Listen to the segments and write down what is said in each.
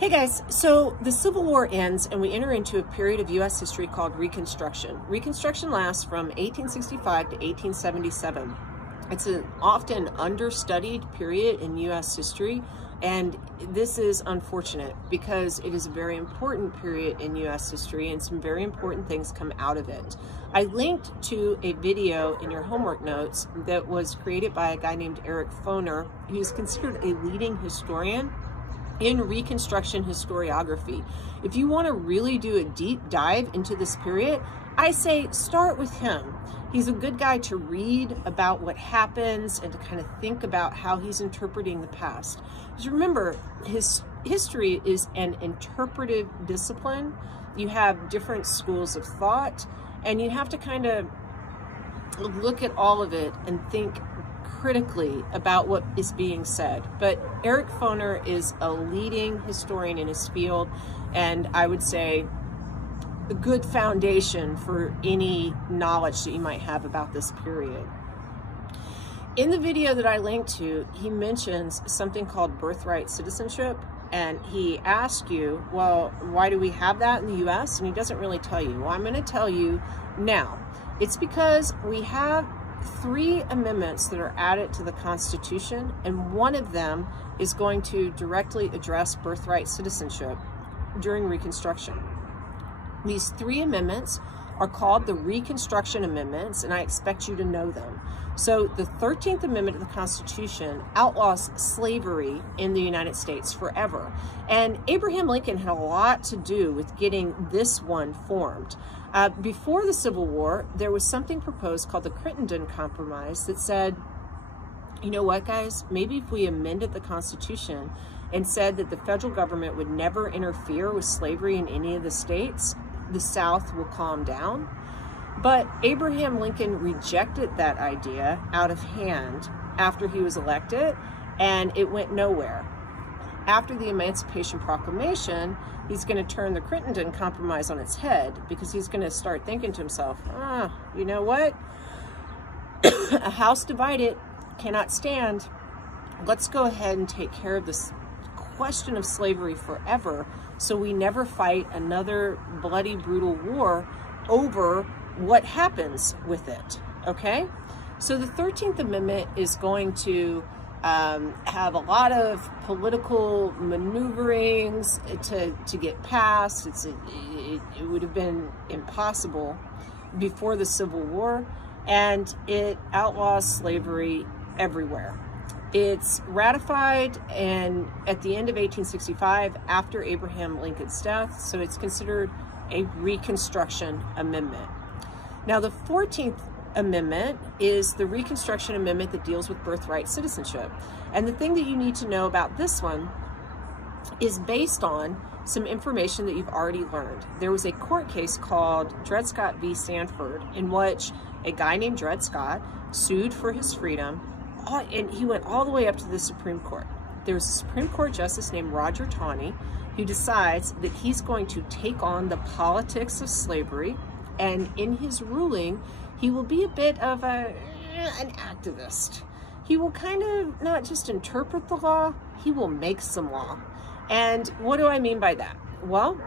Hey guys, so the Civil War ends and we enter into a period of U.S. history called Reconstruction. Reconstruction lasts from 1865 to 1877. It's an often understudied period in U.S. history, and this is unfortunate because it is a very important period in U.S. history and some very important things come out of it. I linked to a video in your homework notes that was created by a guy named Eric Foner, who's considered a leading historian in Reconstruction historiography. If you want to really do a deep dive into this period, I say start with him. He's a good guy to read about what happens and to kind of think about how he's interpreting the past. Because remember, his history is an interpretive discipline. You have different schools of thought, and you have to kind of look at all of it and think critically about what is being said. But Eric Foner is a leading historian in his field, and I would say a good foundation for any knowledge that you might have about this period. In the video that I linked to, he mentions something called birthright citizenship, and he asks you, well, why do we have that in the US? And he doesn't really tell you. Well, I'm going to tell you now. It's because we have 3 amendments that are added to the Constitution, and one of them is going to directly address birthright citizenship during Reconstruction. These 3 amendments are called the Reconstruction Amendments, and I expect you to know them. So the 13th Amendment of the Constitution outlaws slavery in the United States forever. And Abraham Lincoln had a lot to do with getting this one formed. Before the Civil War, there was something proposed called the Crittenden Compromise that said, you know what, guys, maybe if we amended the Constitution and said that the federal government would never interfere with slavery in any of the states, the South will calm down. But Abraham Lincoln rejected that idea out of hand after he was elected, and it went nowhere. After the Emancipation Proclamation, he's going to turn the Crittenden Compromise on its head, because he's going to start thinking to himself, you know what? A house divided cannot stand. Let's go ahead and take care of this question of slavery forever, so we never fight another bloody, brutal war over what happens with it, okay? So the 13th Amendment is going to have a lot of political maneuverings to get passed. It would have been impossible before the Civil War, and it outlaws slavery everywhere. It's ratified and at the end of 1865 after Abraham Lincoln's death, so it's considered a Reconstruction Amendment. Now the 14th Amendment is the Reconstruction Amendment that deals with birthright citizenship. And the thing that you need to know about this one is based on some information that you've already learned. There was a court case called Dred Scott v. Sanford, in which a guy named Dred Scott sued for his freedom, and he went all the way up to the Supreme Court. There's a Supreme Court justice named Roger Taney who decides that he's going to take on the politics of slavery, and in his ruling, he will be a bit of an activist. He will kind of not just interpret the law, he will make some law. And what do I mean by that? Well,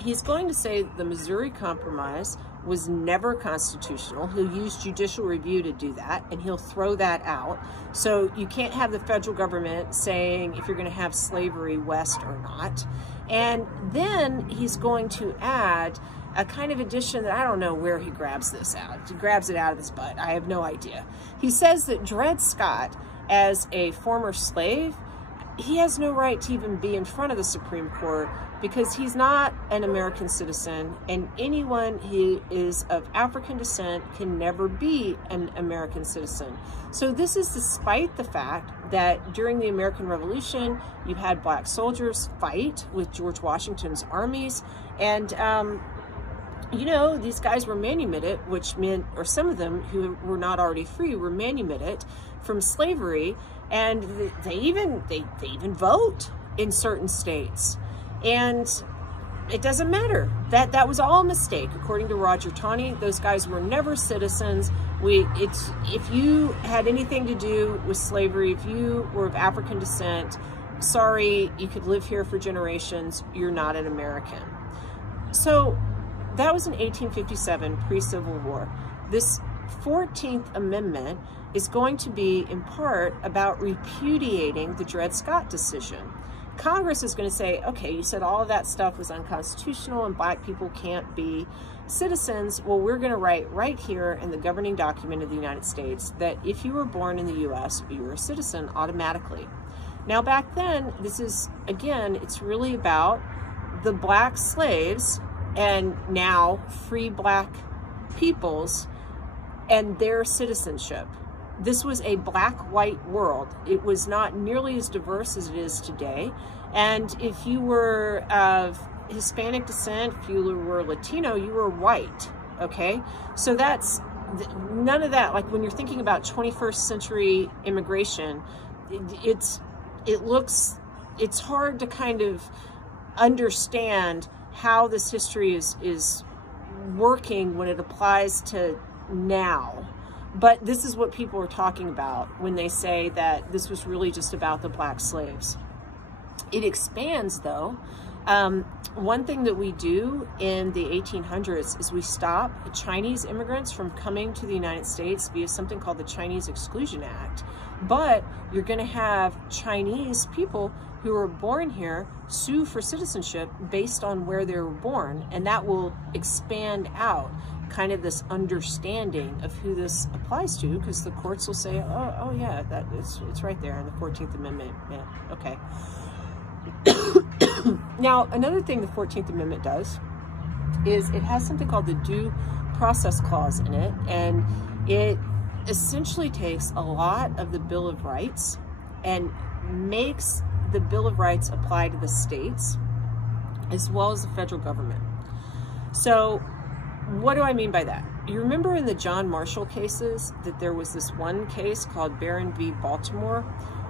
he's going to say the Missouri Compromise was never constitutional. He'll use judicial review to do that, and he'll throw that out. So you can't have the federal government saying if you're going to have slavery west or not. And then he's going to add a kind of addition that I don't know where he grabs this out. He grabs it out of his butt. I have no idea. He says that Dred Scott, as a former slave, he has no right to even be in front of the Supreme Court because he's not an American citizen, and anyone who is of African descent can never be an American citizen. So this is despite the fact that during the American Revolution, you had black soldiers fight with George Washington's armies, and you know, these guys were manumitted, which meant, or some of them who were not already free were manumitted from slavery, and they even vote in certain states. And it doesn't matter. That was all a mistake, according to Roger Taney. Those guys were never citizens. If you had anything to do with slavery, if you were of African descent, sorry, you could live here for generations, you're not an American. So that was in 1857, pre-Civil War. This 14th Amendment is going to be in part about repudiating the Dred Scott decision. Congress is going to say, okay, you said all of that stuff was unconstitutional and black people can't be citizens. Well, we're going to write right here in the governing document of the United States that if you were born in the U.S., you were a citizen automatically. Now, back then, this is, again, it's really about the black slaves and now free black peoples and their citizenship. This was a black-white world. It was not nearly as diverse as it is today. And if you were of Hispanic descent, if you were Latino, you were white, okay? So that's, none of that, like when you're thinking about 21st century immigration, it's hard to kind of understand how this history is working when it applies to now. But this is what people are talking about when they say that this was really just about the black slaves. It expands, though. One thing that we do in the 1800s is we stop Chinese immigrants from coming to the United States via something called the Chinese Exclusion Act. But you're going to have Chinese people who are born here sue for citizenship based on where they were born, and that will expand out kind of this understanding of who this applies to, because the courts will say, oh yeah, that it's right there in the 14th Amendment. Yeah, okay. Now, another thing the 14th Amendment does is it has something called the Due Process Clause in it, and it essentially takes a lot of the Bill of Rights and makes the Bill of Rights apply to the states as well as the federal government. So what do I mean by that? You remember in the John Marshall cases that there was this one case called Barron v. Baltimore,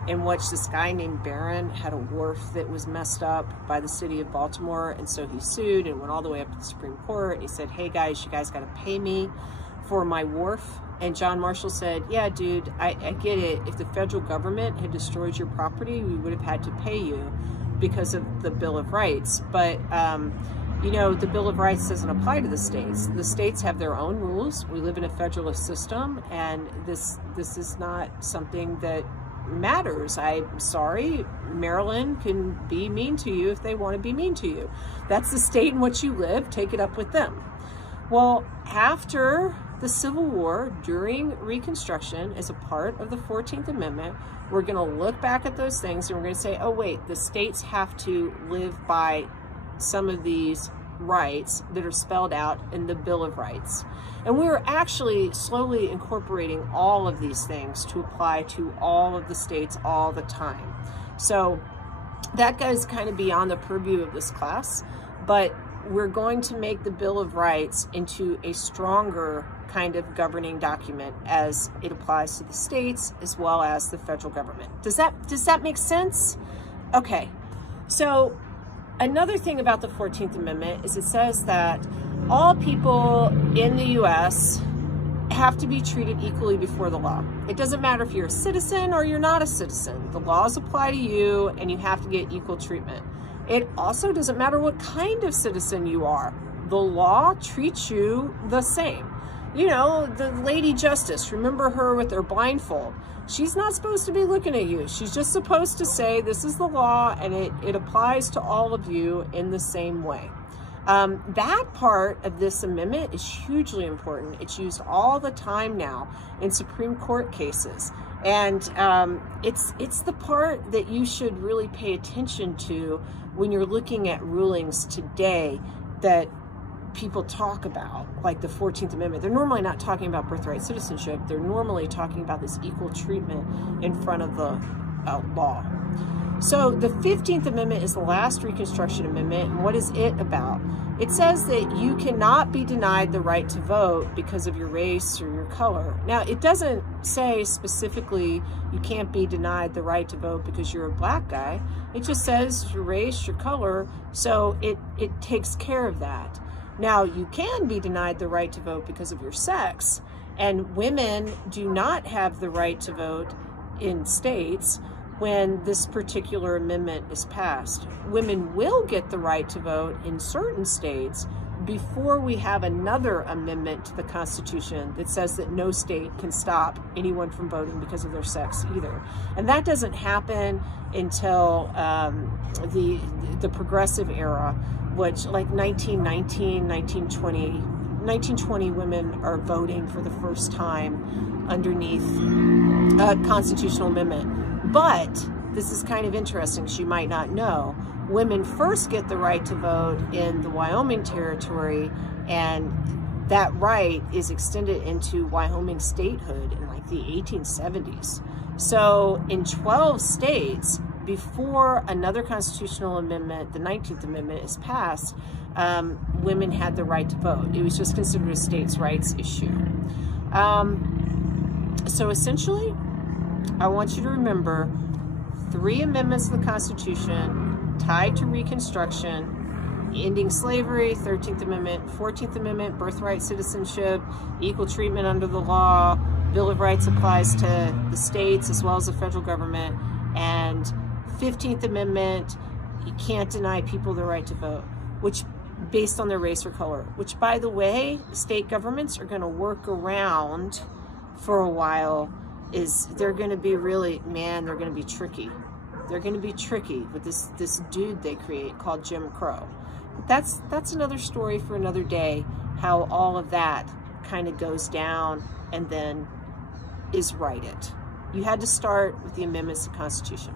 in which this guy named Barron had a wharf that was messed up by the city of Baltimore, and so he sued and went all the way up to the Supreme Court, and he said, hey guys, you guys got to pay me for my wharf. And John Marshall said, yeah, dude, I get it. If the federal government had destroyed your property, we would have had to pay you because of the Bill of Rights. But you know, the Bill of Rights doesn't apply to the states. The states have their own rules. We live in a federalist system, and this is not something that matters. I'm sorry, Maryland can be mean to you if they want to be mean to you. That's the state in which you live. Take it up with them. Well, after the Civil War, during Reconstruction, as a part of the 14th Amendment, we're going to look back at those things and we're going to say, oh wait, the states have to live by some of these rights that are spelled out in the Bill of Rights. And we are actually slowly incorporating all of these things to apply to all of the states all the time. So that goes kind of beyond the purview of this class, but we're going to make the Bill of Rights into a stronger kind of governing document as it applies to the states as well as the federal government. Does that make sense? Okay, so another thing about the 14th Amendment is it says that all people in the U.S. have to be treated equally before the law. It doesn't matter if you're a citizen or you're not a citizen. The laws apply to you and you have to get equal treatment. It also doesn't matter what kind of citizen you are. The law treats you the same. You know, the Lady Justice, remember her with her blindfold. She's not supposed to be looking at you. She's just supposed to say, this is the law and it applies to all of you in the same way. That part of this amendment is hugely important. It's used all the time now in Supreme Court cases. And it's the part that you should really pay attention to when you're looking at rulings today that people talk about, like the 14th Amendment. They're normally not talking about birthright citizenship. They're normally talking about this equal treatment in front of the law. So the 15th Amendment is the last Reconstruction Amendment. And what is it about? It says that you cannot be denied the right to vote because of your race or your color. Now, it doesn't say specifically you can't be denied the right to vote because you're a black guy. It just says your race, your color, so it takes care of that. Now, you can be denied the right to vote because of your sex, and women do not have the right to vote in states, when this particular amendment is passed. Women will get the right to vote in certain states before we have another amendment to the Constitution that says that no state can stop anyone from voting because of their sex either. And that doesn't happen until the progressive era, which like 1919, 1920 women are voting for the first time underneath a constitutional amendment. But this is kind of interesting, you might not know. Women first get the right to vote in the Wyoming Territory, and that right is extended into Wyoming statehood in like the 1870s. So in 12 states, before another constitutional amendment, the 19th Amendment, is passed, women had the right to vote. It was just considered a states' rights issue. So essentially, I want you to remember 3 amendments to the Constitution tied to Reconstruction: ending slavery, 13th Amendment, 14th Amendment, birthright citizenship, equal treatment under the law, Bill of Rights applies to the states as well as the federal government, and 15th Amendment, you can't deny people the right to vote, which based on their race or color, which, by the way, state governments are going to work around for a while. They're going to be really, man, they're going to be tricky. They're going to be tricky with this dude they create called Jim Crow. But that's another story for another day, how all of that kind of goes down and then is righted. You had to start with the amendments to the Constitution.